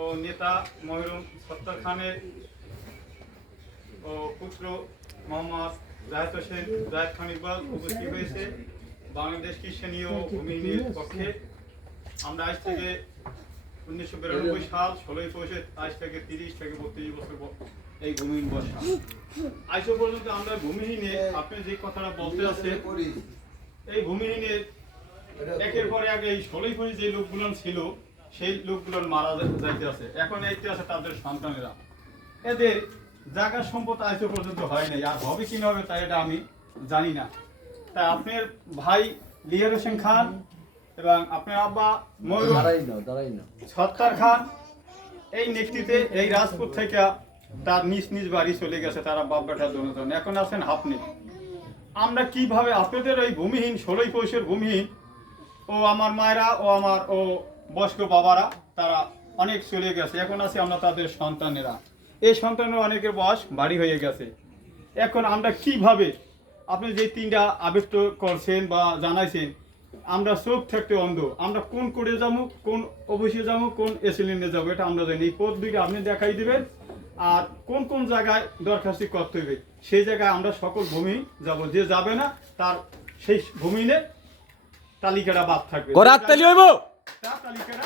ও নেতা মহিরুম সত্তার খানের ও পুত্র মোহাম্মদ জাহেদ হোসেন জাহেদ খান ইকবাল উপস্থিত হয়েছে বাংলাদেশ কৃষানীয় ভূমিহীনের পক্ষে। আমরা আজ থেকে 1992 সাল 16ই পৌষে আজ থেকে 30 থেকে 32 বছর এই ভূমিহীন বসা। আজ পর্যন্ত আমরা ভূমিহীনে আপনি যে কথাটা বলতে আছেন এই ভূমিহীনের একের পর এক এই 16ই পৌষে যে লোকগুলো ছিল সেই লোকগুলো মারা যাইতে আছে। এখন এইতে আছে তাদের সন্তানেরা। এদের জায়গা সম্পদ আজ পর্যন্ত হয় নাই, আর হবে কি না হবে তাই এটা আমি জানি না। তাই আপনার ভাই লিয়ার হোসেন খান এবং আপনার আব্বা সত্তার খান এই নেতৃত্বে এই রাজপুত থেকে তার নিজ নিজ বাড়ি চলে গেছে, তারা বাপ বেটার দুজন এখন আছেন আপনি। আমরা কিভাবে আপনাদের ওই ভূমিহীন 16ই পৌষের ভূমিহীন ও আমার মায়েরা ও আমার ও বয়স্ক বাবারা তারা অনেক চলে গেছে, এখন আছে আমরা তাদের সন্তানেরা। এই সন্তানের অনেকের বয়স বাড়ি হয়ে গেছে। এখন আমরা কিভাবে আপনি যে 3টা আবেষ্ট করছেন বা জানাইছেন আমরা চোখ থাকতে অন্ধ, আমরা কোন করে যাবো, কোন অবশ্যই যাবো, কোন এসিলেন্ডে যাবো এটা আমরা জানি। এই পথ দুইটা আপনি দেখাই দিবেন আর কোন কোন জায়গায় দরখাস্ত করতে হবে সেই জায়গায় আমরা সকল ভূমি যাব। যে যাবে না তার সেই ভূমিনে তালিকাটা বাদ থাকবে, তালিকাটা